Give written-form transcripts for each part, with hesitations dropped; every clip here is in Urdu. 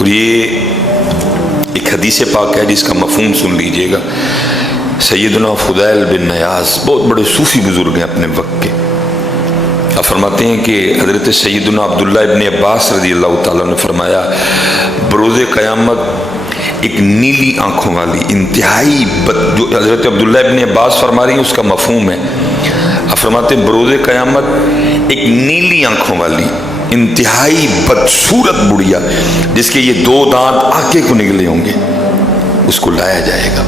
اور یہ ایک حدیث پاک ہے جس کا مفہوم سن لیجئے گا۔ سیدنا فضیل بن عیاض بہت بڑے صوفی بزرگ ہیں اپنے وقت کے، آپ فرماتے ہیں کہ حضرت سیدنا عبداللہ ابن عباس رضی اللہ تعالیٰ نے فرمایا بروز قیامت ایک نیلی آنکھوں والی انتہائی جو حضرت عبداللہ ابن عباس فرما رہی ہیں اس کا مفہوم ہے، آپ فرماتے ہیں بروز قیامت ایک نیلی آنکھوں والی انتہائی بدصورت بڑھیا جس کے یہ 2 دانت آگے کو نکلے ہوں گے، اس کو لایا جائے گا۔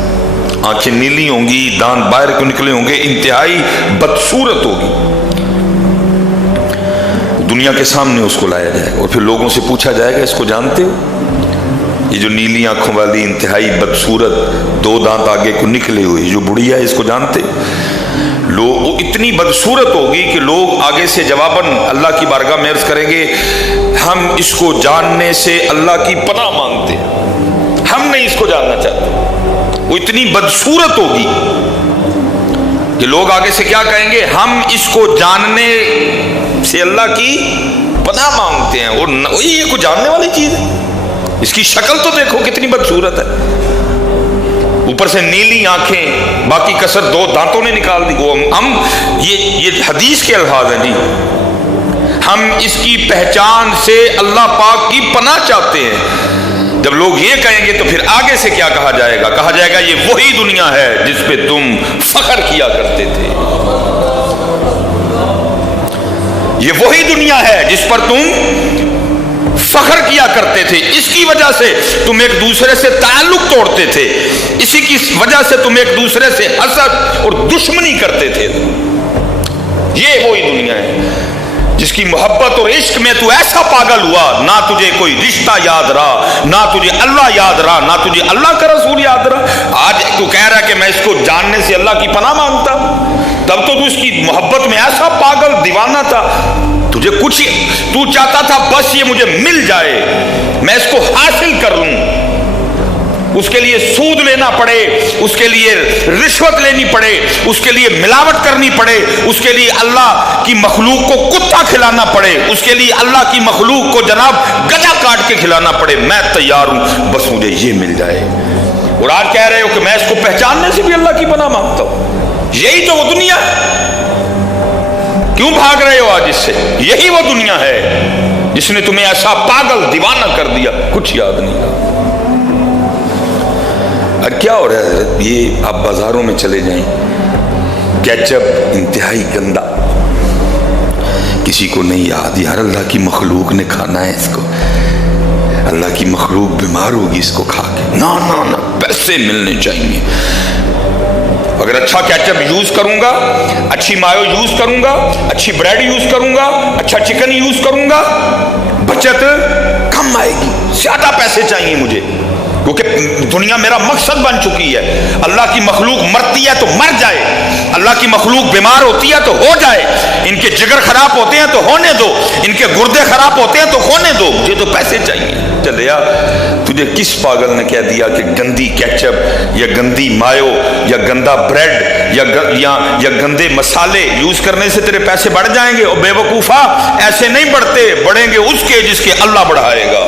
آنکھیں نیلی ہوں گی، دانت باہر کو نکلے ہوں گے، انتہائی بدصورت ہوگی، دنیا کے سامنے اس کو لایا جائے گا اور پھر لوگوں سے پوچھا جائے گا اس کو جانتے ہو؟ یہ جو نیلی آنکھوں والی انتہائی بدصورت 2 دانت آگے کو نکلے ہوئے جو بڑھیا ہے اس کو جانتے؟ لوگ اتنی بدصورت ہوگی کہ لوگ آگے سے جواباً اللہ کی بارگاہ میں عرض کریں گے ہم اس کو جاننے سے اللہ کی پناہ مانگتے ہیں، ہم نہیں اس کو جاننا چاہتے۔ وہ اتنی بدصورت ہوگی کہ لوگ آگے سے کیا کہیں گے، ہم اس کو جاننے سے اللہ کی پناہ مانگتے ہیں، اور یہ کوئی جاننے والی چیز ہے؟ اس کی شکل تو دیکھو کتنی بدصورت ہے، اوپر سے نیلی آنکھیں، باقی کسر 2 دانتوں نے نکال دی۔ ہم یہ حدیث کے الفاظ ہیں جی، ہم اس کی پہچان سے اللہ پاک کی پناہ چاہتے ہیں۔ جب لوگ یہ کہیں گے تو پھر آگے سے کیا کہا جائے گا؟ کہا جائے گا یہ وہی دنیا ہے جس پہ تم فخر کیا کرتے تھے، یہ وہی دنیا ہے جس پر تم فخر کیا کرتے تھے، اس کی وجہ سے تم ایک دوسرے سے تعلق توڑتے تھے، اسی کی وجہ سے تم ایک دوسرے سے حسد اور دشمنی کرتے تھے۔ یہ وہی دنیا ہے جس کی محبت اور عشق میں تو ایسا پاگل ہوا، نہ تجھے کوئی رشتہ یاد رہا، نہ تجھے اللہ یاد رہا، نہ تجھے اللہ کا رسول یاد رہا۔ آج تو کہہ رہا ہے کہ میں اس کو جاننے سے اللہ کی پناہ مانگتا، تب تو اس کی محبت میں ایسا پاگل دیوانہ تھا، تجھے کچھ تو چاہتا تھا بس یہ مجھے مل جائے، میں اس کو حاصل کر لوں، اس کے لیے سود لینا پڑے، اس کے لیے رشوت لینی پڑے، اس کے لیے ملاوٹ کرنی پڑے، اس کے لیے اللہ کی مخلوق کو کتا کھلانا پڑے، اس کے لیے اللہ کی مخلوق کو جناب گدھا کاٹ کے کھلانا پڑے، میں تیار ہوں بس مجھے یہ مل جائے۔ اور آج کہہ رہے ہو کہ میں اس کو پہچاننے سے بھی اللہ کی پناہ مانگتا ہوں، یہی تو وہ دنیا ہے، کیوں بھاگ رہے ہو آج اس سے؟ یہی وہ دنیا ہے جس نے تمہیں ایسا پاگل دیوانہ کر دیا، کچھ یاد نہیں رہا۔ اور کیا ہو رہا ہے حضرت؟ یہ آپ بازاروں میں چلے جائیں، کیچپ انتہائی گندا، کسی کو نہیں یاد، یار اللہ کی مخلوق نے کھانا ہے اس کو، اللہ کی مخلوق بیمار ہوگی اس کو کھا کے، نہ نہ نہ پیسے ملنے چاہیے، اگر اچھا کیچپ یوز کروں گا، اچھی مایو یوز کروں گا، اچھی بریڈ یوز کروں گا، اچھا چکن یوز کروں گا، بچت کم آئے گی، زیادہ پیسے چاہیے مجھے، کیونکہ دنیا میرا مقصد بن چکی ہے۔ اللہ کی مخلوق مرتی ہے تو مر جائے، اللہ کی مخلوق بیمار ہوتی ہے تو ہو جائے، ان کے جگر خراب ہوتے ہیں تو ہونے دو، ان کے گردے خراب ہوتے ہیں تو ہونے دو، مجھے تو پیسے چاہیے۔ چلے یار تجھے کس پاگل نے کہہ دیا کہ گندی کیچپ یا گندی مایو یا گندا بریڈ یا گندے مسالے یوز کرنے سے تیرے پیسے بڑھ جائیں گے؟ اور بے وقوفا ایسے نہیں بڑھتے، بڑھیں گے اس کے جس کے اللہ بڑھائے گا،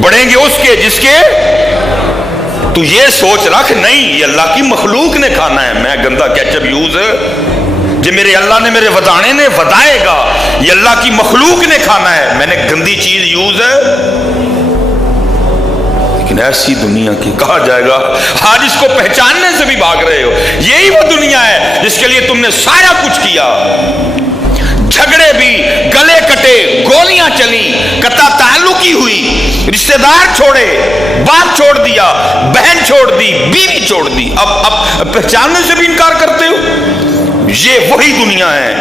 بڑھیں گے اس کے جس کے تو یہ سوچ رکھ، نہیں یہ اللہ کی مخلوق نے کھانا ہے، میں گندا کیچپ یوز جو میرے اللہ نے میرے ودانے نے ودائے گا، یہ اللہ کی مخلوق نے کھانا ہے، میں نے گندی چیز یوز ہے۔ لیکن ایسی دنیا کی کہا جائے گا آج اس کو پہچاننے سے بھی بھاگ رہے ہو، یہی وہ دنیا ہے جس کے لیے تم نے سارا کچھ کیا، جھگڑے بھی، گلے کٹے، گولیاں چلی، قطع تعلقی ہوئی، رشتہ دار چھوڑے، باپ چھوڑ دیا، بہن چھوڑ دی، بیوی چھوڑ دی، اب پہچاننے سے بھی انکار کرتے ہو۔ یہ وہی دنیا ہے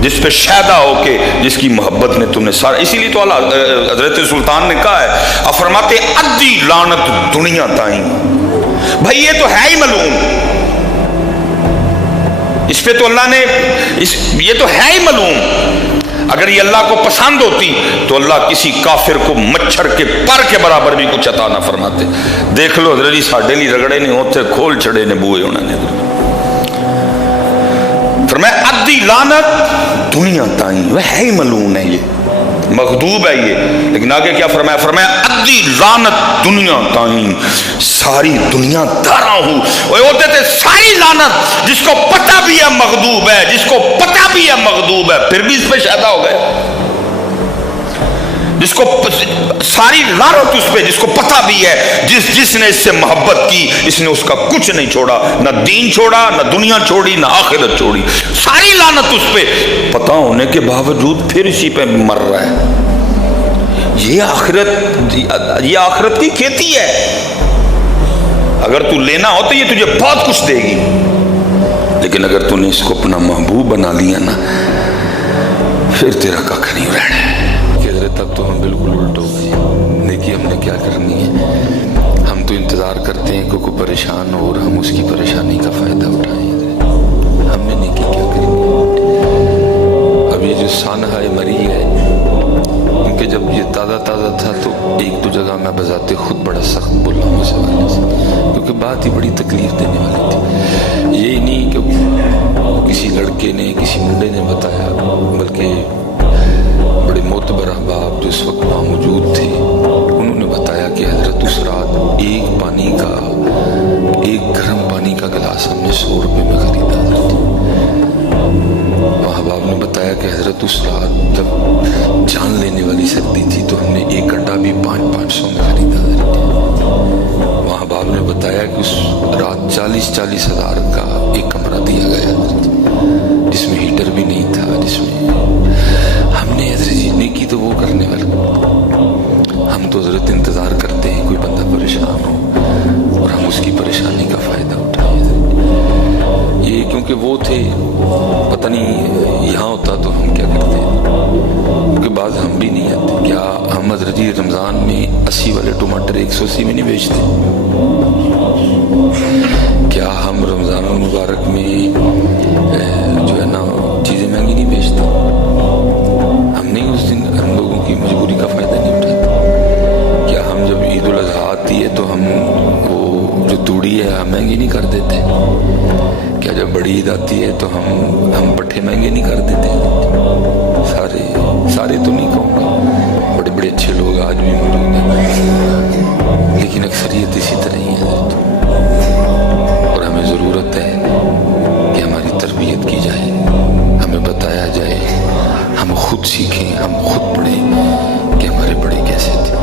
جس پہ شیدا ہو کے جس کی محبت نے تم نے سارا، اسی لیے تو حضرت سلطان نے کہا ہے، فرماتے ادی لعنت دنیا تائیں، بھائی یہ تو ہے ہی ملعون، اس پہ تو اللہ نے یہ تو ہے ہی ملعون، اگر یہ اللہ کو پسند ہوتی تو اللہ کسی کافر کو مچھر کے پر کے برابر بھی کچھ عطا نہ فرماتے۔ دیکھ لو حضرت ساڈے لی رگڑے نہیں ہوتے، کھول چھڑے نے بوئے ہونا نے، فرمایا ادی لعنت دنیا تائیں، وہ ہے ہی ملعون ہے یہ، مغضوب ہے یہ. لیکن آگے کیا فرمایا؟ فرمایا ادی لعنت دنیا تائیں، ساری دنیا دارا ہوں. وہ ہوتے تھے ساری لعنت، جس کو پتہ بھی ہے مغضوب ہے، جس کو پتہ بھی ہے مغضوب ہے، پھر بھی اس پہ شیدا ہو گئے. جس کو ساری لعنت اس پہ، جس کو پتہ بھی ہے، جس نے اس سے محبت کی، اس نے اس کا کچھ نہیں چھوڑا، نہ دین چھوڑا، نہ دنیا چھوڑی، نہ آخرت چھوڑی. ساری لعنت اس پہ، پتہ ہونے کے باوجود پھر اسی پہ مر رہا ہے. یہ آخرت کی کھیتی ہے. اگر تو لینا ہو تو یہ تجھے بہت کچھ دے گی، لیکن اگر تو نے اس کو اپنا محبوب بنا لیا نا، پھر تیرا ککھ نہیں رہنا. تب تو ہم بالکل الٹ ہو گئے. نیکی ہم نے کیا کرنی ہے؟ ہم تو انتظار کرتے ہیں کہ کوئی پریشان ہو اور ہم اس کی پریشانی کا فائدہ اٹھائیں. ہم نے نیکی کیا کرنی ہے؟ اب یہ جو سانحہ مری ہے، کیونکہ جب یہ تازہ تھا تو ایک دو جگہ میں بذات خود بڑا سخت بولا ہوں اس حوالے سے، کیونکہ بات ہی بڑی تکلیف دینے والی تھی. یہ نہیں کہ کسی لڑکے نے، کسی منڈے نے بتایا، بلکہ بڑے معتبر احباب جو اس وقت وہاں موجود تھے، انہوں نے بتایا کہ حضرت اس رات ایک گرم پانی کا گلاس ہم نے 100 روپے میں خریدا. حضرت احباب نے بتایا کہ حضرت اس رات جب جان لینے والی سردی تھی تو ہم نے ایک انڈا بھی 500 میں خریدا. حضرت احباب نے بتایا کہ اس رات 40 ہزار کا ایک کمرہ دیا گیا حضرت، جس میں ہیٹر بھی نہیں تھا، جس میں ہم نے حضرت نیکی تو وہ کرنے والا. ہم تو حضرت انتظار کرتے ہیں کوئی بندہ پریشان ہو اور ہم اس کی پریشانی کا فائدہ اٹھائیں. یہ کیونکہ وہ تھے، پتہ نہیں یہاں ہوتا تو ہم کیا کرتے ہیں، کیونکہ بعض ہم بھی نہیں آتے. کیا ہم حضرت رمضان میں 80 والے ٹماٹر 180 میں نہیں بیچتے؟ کیا ہم رمضان المبارک میں جو ہے نا چیزیں مہنگی نہیں بیچتے؟ ہم نہیں اس دن ہم لوگوں کی مجبوری کا فائدہ نہیں اٹھاتے؟ کیا ہم جب عید الاضحیٰ آتی ہے تو ہم وہ جو توڑی ہے ہم مہنگی نہیں کر دیتے؟ کیا جب بڑی عید آتی ہے تو ہم پٹھے مہنگے نہیں کر دیتے؟ سارے تو نہیں کہوں گا، بڑے بڑے اچھے لوگ آج بھی موجود ہیں، لیکن اکثریت اسی طرح ہی ہے. اور ہمیں ضرورت ہے کہ ہماری تربیت کی جائے، ہمیں بتایا جائے، ہم خود سیکھیں، ہم خود پڑھیں کہ ہمارے بڑے کیسے تھے.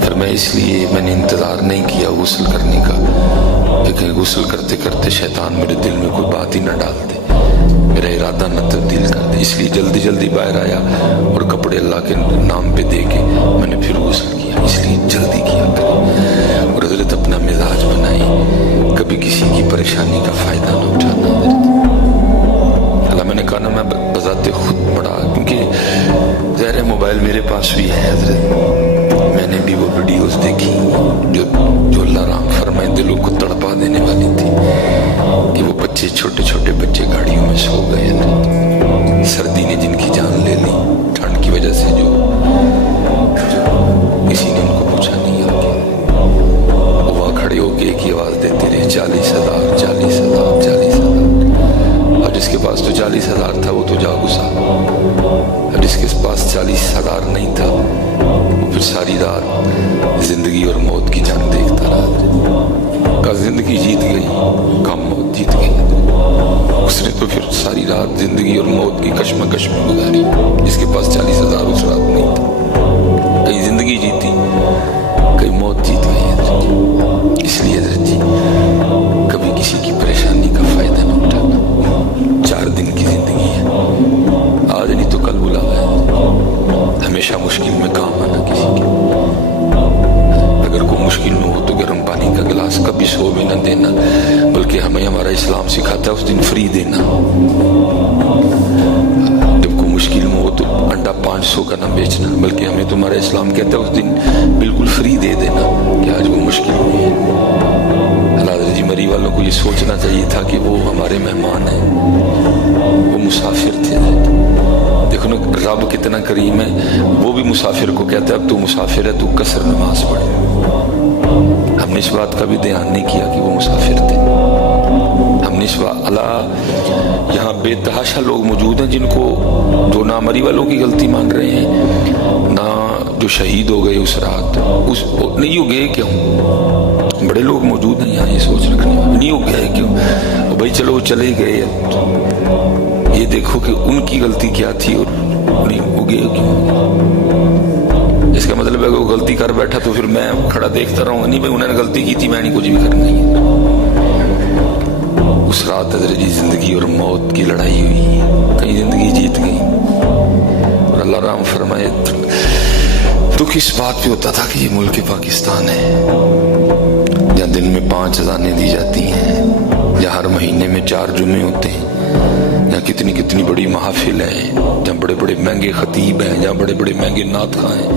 پھر میں نے انتظار نہیں کیا غسل کرنے کا، لیکن غسل کرتے کرتے شیطان میرے دل میں کوئی بات ہی نہ ڈال دے، میرا ارادہ نہ تبدیل کر دے. اس لیے جلدی باہر آیا اور کپڑے اللہ کے نام پہ دے کے میں نے پھر غسل کیا. اس لیے جلدی کیا کریں اور حضرت اپنا مزاج بنائیں، کبھی کسی کی پریشانی کا فائدہ نہ اٹھانا. حضرت میں نے کہا نا میں بذات خود پڑھا، کیونکہ ظاہر موبائل میرے پاس بھی ہے حضرت، میں نے بھی وہ ویڈیوز دیکھی جو اللہ رحم فرمائے دلوں کو تڑپا دینے والی تھی، کہ وہ بچے چھوٹے بچے گاڑیوں میں سو گئے حضرت، سردی نے جن کی جان لے لی، ٹھنڈ کی وجہ سے جو کسی نے ان کو پوچھا نہیں آگے، وہ وہاں کھڑے ہو کے ایک ہی آواز دیتے رہے 40,000 40,000 40,000. اور جس کے پاس تو 40,000 تھا وہ تو جا گھسا، اور جس کے پاس 40,000 نہیں تھا وہ پھر ساری رات زندگی اور موت کی جنگ دیکھتا رہا. کا زندگی جیت گئی، کم موت جیت گئی. اس نے تو پھر ساری رات زندگی اور موت کی کشمکش میں گزاری. جس کے پاس 40,000 اس رات نہیں تھا، کئی زندگی جیتی، کئی موت جیت گئی حضرت. اس لیے حضرت جی کبھی کسی کی پریشانی کا فائدہ نہ اٹھانا. 4 دن کی زندگی ہے، آج نہیں تو کل بلا گیا. ہمیشہ مشکل میں کام آنا کسی کے. اگر کوئی مشکل میں ہو تو گرم پانی کا گلاس کبھی 100 بھی نہ دینا، بلکہ ہمیں ہمارا اسلام سکھاتا ہے اس دن فری دینا. جب کوئی مشکل میں ہو تو انڈا 500 کا نہ بیچنا، بلکہ ہمیں تمہارا اسلام کہتا ہے اس دن بالکل فری دے دینا کہ آج وہ مشکل میں ہے. حضرت جی مری والوں کو یہ سوچنا چاہیے تھا کہ وہ ہمارے مہمان ہیں، وہ مسافر تھے. دیکھو نا رب کتنا کریم ہے، وہ بھی مسافر کو کہتا ہے اب تو مسافر ہے تو قصر نماز پڑھ. ہم نے اس بات کا بھی دھیان نہیں کیا کہ وہ مسافر تھے. ہم نے بالنسبہ اللہ یہاں بے تحاشا لوگ موجود ہیں جن کو جو نہ مری والوں کی غلطی مان رہے ہیں، نہ جو شہید ہو گئے اس رات، نہیں ہو گئے کیوں؟ بڑے لوگ موجود ہیں یہاں یہ سوچ رکھنے والے، نہیں ہو گئے کیوں؟ بھائی چلو وہ چلے گئے، یہ دیکھو کہ ان کی غلطی کیا تھی اور نہیں ہو گئے کیوں؟ اس کا مطلب ہے کہ وہ غلطی کر بیٹھا تو پھر میں کھڑا دیکھتا رہوں گا؟ نہیں بھائی، انہوں نے غلطی کی تھی، میں نہیں کچھ بھی کرنا ہی ہے۔ اس رات حضرت جی زندگی اور موت کی لڑائی ہوئی، کہیں زندگی جیت گئی اور اللہ رحم فرمائے۔ دکھ اس بات پہ ہوتا تھا کہ یہ ملک پاکستان ہے جہاں دن میں 5 اذانیں دی جاتی ہیں، جہاں ہر مہینے میں 4 جمعے ہوتے ہیں، جہاں کتنی بڑی محافل ہیں، جہاں بڑے بڑے مہنگے خطیب ہیں، جہاں بڑے بڑے مہنگے نعت خواں ہیں،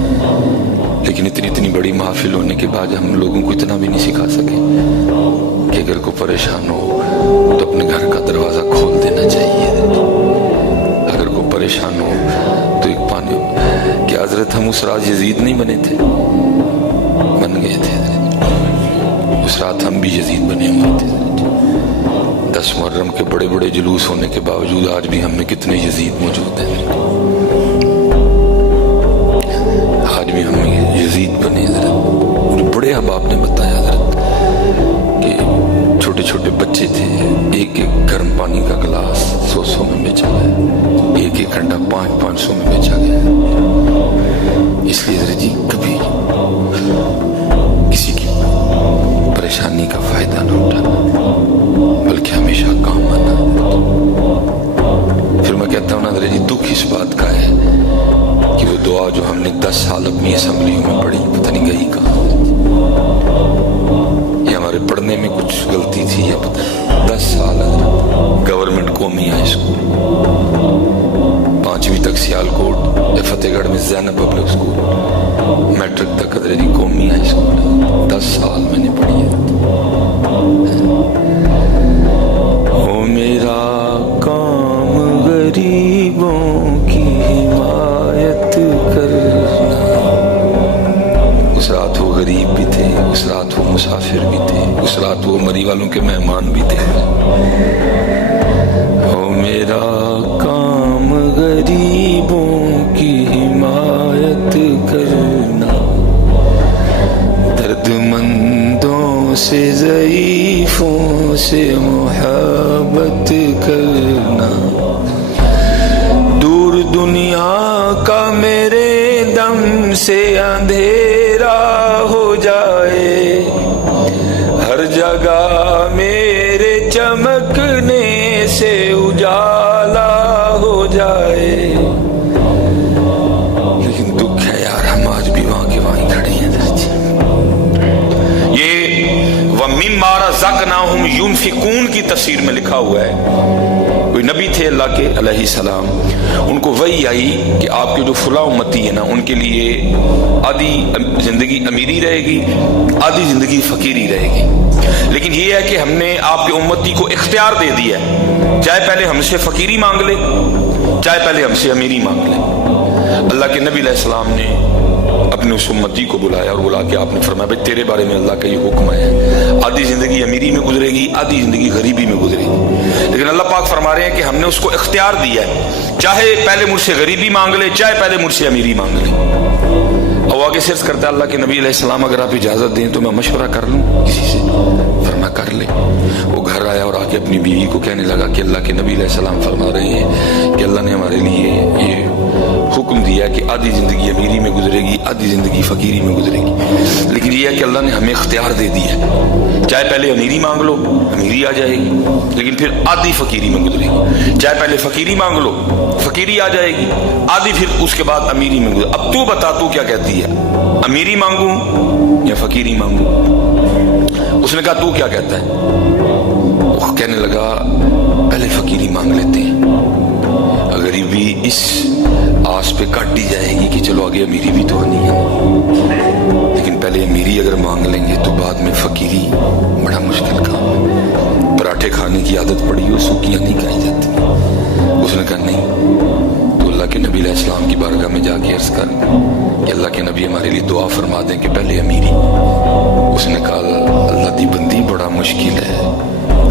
لیکن اتنی بڑی محافل ہونے کے بعد ہم لوگوں کو اتنا بھی نہیں سکھا سکے کہ اگر کوئی پریشان ہو تو اپنے گھر کا دروازہ کھول دینا چاہیے، اگر کوئی پریشان ہو تو ایک پانی کہ حضرت ہم اس رات یزید نہیں بنے تھے، بن گئے تھے حضرت، اس رات ہم بھی یزید بنے ہوئے تھے۔ 10 محرم کے بڑے بڑے جلوس ہونے کے باوجود آج بھی ہم میں کتنے یزید موجود ہیں، آج بھی ہم میں یزید بنے حضرت۔ بڑے احباب نے بتایا حضرت کہ چھوٹے چھوٹے بچے تھے، ایک گرم پانی کا گلاس 100 میں بیچا گیا، ایک گھنٹہ 500 میں بیچا گیا۔ اس لیے حضرت جی کبھی کسی کی پریشانی کا فائدہ نہ اٹھانا، بلکہ ہمیشہ کام آنا۔ پھر میں کہتا ہوں نا حضرت جی، دکھ اس بات کا ہے کہ وہ دعا جو ہم نے 10 سال اپنی اسمبلیوں میں پڑھی پتہ نہیں گئی کہاں، یا ہمارے پڑھنے میں کچھ غلطی تھی یا پتہ نہیں۔ 10 سال حضرت گورنمنٹ قومی ہائی اسکول، 5ویں تک سیالکوٹ یا فتح گڑھ میں زینب پبلک اسکول، میٹرک تک حضرت جی قومی ہائی اسکول، 10 سال میں نے پڑھی ہے۔ او میرا کام غریبوں کی حمایت کرنا، اس رات وہ غریب بھی تھے، اس رات وہ مسافر بھی تھے، اس رات وہ مری والوں کے مہمان بھی تھے۔ او میرا کام غریبوں کی حمایت کرنا، درد مندوں سے ضعیفوں سے محبت کرنا، دور دنیا کا میرے دم سے اندھیرا ہو جائے، ہر جگہ میرے چمکنے سے اجالا ہو جائے۔ لیکن دکھ ہے یار، ہم آج بھی وہاں کے وہیں کھڑے ہیں۔ یہ وَمِمَّا رَزَقْنَاهُمْ يُنْفِقُونَ کی تفسیر میں لکھا ہوا ہے، کوئی نبی تھے اللہ کے علیہ السلام، ان کو وحی آئی کہ آپ کے جو فلاں امتی ہے نا، ان کے لیے آدھی زندگی امیری رہے گی، آدھی زندگی فقیری رہے گی، لیکن یہ ہے کہ ہم نے آپ کے امتی کو اختیار دے دیا ہے، چاہے پہلے ہم سے فقیری مانگ لے، چاہے پہلے ہم سے امیری مانگ لے۔ اللہ کے نبی علیہ السلام نے اپنے اس امتی کو بلایا اور بلا کے آپ نے فرمایا بھائی تیرے بارے میں اللہ کا یہ حکم ہے، آدھی زندگی امیری میں گزرے گی، آدھی زندگی غریبی میں گزرے گی، لیکن اللہ پاک فرما رہے ہیں کہ ہم نے اس کو اختیار دیا ہے، چاہے پہلے مجھ سے غریبی مانگ لے، چاہے پہلے مجھ سے امیری مانگ لے۔ اور آگے سرچ کرتا ہے اللہ کے نبی علیہ السلام اگر آپ اجازت دیں تو میں مشورہ کر لوں کسی سے، فرما کر لے۔ وہ گھر آیا اور آ کے اپنی بیوی کو کہنے لگا کہ اللہ کے نبی علیہ السلام فرما رہے ہیں کہ اللہ نے ہمارے لیے یہ حکم دیا کہ آدھی زندگی امیری میں گزرے گی، آدھی زندگی فقیری میں گزرے گی، لیکن یہ ہے کہ اللہ نے ہمیں اختیار دے دیا ہے، چاہے پہلے امیری مانگ لو امیری آ جائے گی، لیکن پھر آدھی فقیری میں گزرے گی، چاہے پہلے فقیری مانگ لو فقیری آ جائے گی، آدھی پھر اس کے بعد امیری میں گزرے۔ اب تو بتا تو کیا کہتی ہے، امیری مانگوں یا فقیری مانگوں؟ اس نے کہا تو کیا کہتا ہے؟ وہ کہنے لگا پہلے فقیری مانگ لیتے ہیں، غریبی اس آس پہ کاٹی جائے گی کہ چلو آگے امیری بھی تو آنی ہے، لیکن پہلے امیری اگر مانگ لیں گے تو بعد میں فقیری بڑا مشکل کام ہے، پراٹھے کھانے کی عادت پڑی ہو سوکیاں نہیں کھائی جاتی۔ اس نے کہا نہیں، تو اللہ کے نبی علیہ السلام کی بارگاہ میں جا کے عرض کر کہ اللہ کے نبی ہمارے لیے دعا فرما دیں کہ پہلے امیری۔ اس نے کہا اللہ دی بندی بڑا مشکل ہے،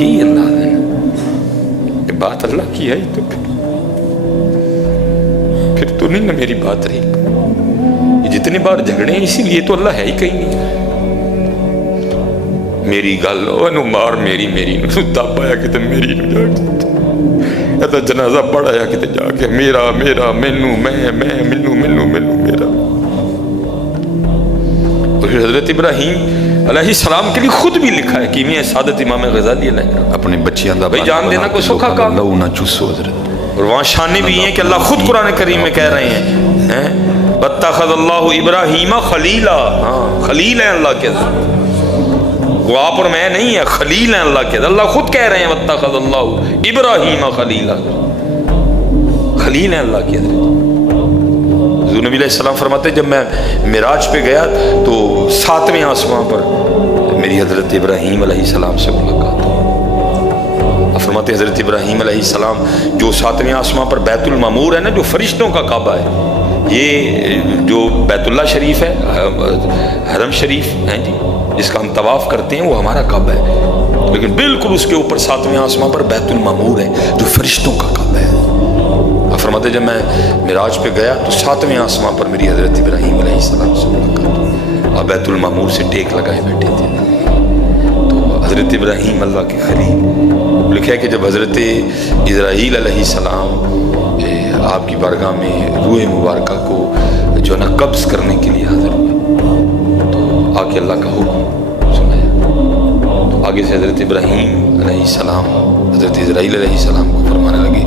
یہی انداز ہے نا. یہ بات اللہ کی ہے تو پھر تو نہیں نا میری بات رہی. یہ جتنے بار جھگڑے ہیں اسی لیے تو اللہ ہے ہی کہیں نہیں. میری گل نو مار میری نو دبایا کتے میری نو جا کے جنازہ پڑھایا کتے جا کے میرا مینو مینو میرا. حضرت ابراہیم علیہ السلام کے لیے خود بھی لکھا ہے کہ میں سعادت امام غزالی علیہ اپنے بچیاں دا بھائی جان دینا کوئی سوکھا کام. لو نہ چوسو حضرت. اور وہاں شانے بھی ہیں کہ اللہ خود قرآن کریم میں کہہ رہے ہیں وَاتَّخَذَ اللَّهُ إِبْرَاهِيمَ خَلِيلًا. ہاں خلیل ہیں اللہ کے حضرت. وہ آپ اور میں نہیں ہے, خلیل ہیں اللہ کے. اللہ خود کہہ رہے ہیں وَاتَّخَذَ اللَّهُ إِبْرَاهِيمَ خَلِيلًا. خلیل ہیں اللہ کے حضرت. حضور نبی علیہ السلام فرماتے جب میں معراج پہ گیا تو 7ویں آسمان پر میری حضرت ابراہیم علیہ السلام سے ملاقات ہوئی. فرماتے حضرت ابراہیم علیہ السلام جو 7ویں آسمان پر بیت المعمور ہے نا, جو فرشتوں کا کعبہ ہے, یہ جو بیت اللہ شریف ہے, حرم شریف ہے جی, جس کا ہم طواف کرتے ہیں, وہ ہمارا کعبہ ہے. لیکن بالکل اس کے اوپر 7ویں آسمان پر بیت المعمور ہے جو فرشتوں کا کعبہ ہے. فرماتے جب میں معراج پہ گیا تو 7ویں آسمان پر میری حضرت ابراہیم علیہ السلام سے ملاقات ہوئی. اور بیت المعمور سے ٹیک لگائے بیٹھے تھے. تو حضرت ابراہیم اللہ کے خلیل. لکھا ہے کہ جب حضرت اسرائیل علیہ السلام آپ کی بارگاہ میں روح مبارکہ کو جو نا قبض کرنے کے لیے حاضر ہوئے تو آگے اللہ کا حکم سنایا. تو آگے سے حضرت ابراہیم علیہ السلام حضرت اسرائیل علیہ السلام کو فرمانے لگے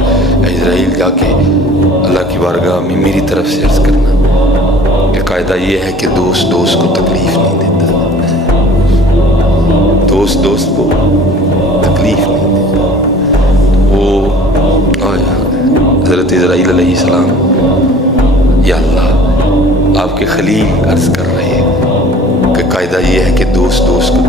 اسرائیل جا کے اللہ کی بارگاہ میں میری طرف سے عرض کرنا کہ قاعدہ یہ ہے کہ دوست کو تکلیف نہیں دیتا. دوست کو تکلیف نہیں دیتا. وہ حضرت اسرائیل علیہ السلام یا اللہ آپ کے خلیل عرض کر رہے ہیں کہ قاعدہ یہ ہے کہ دوست کو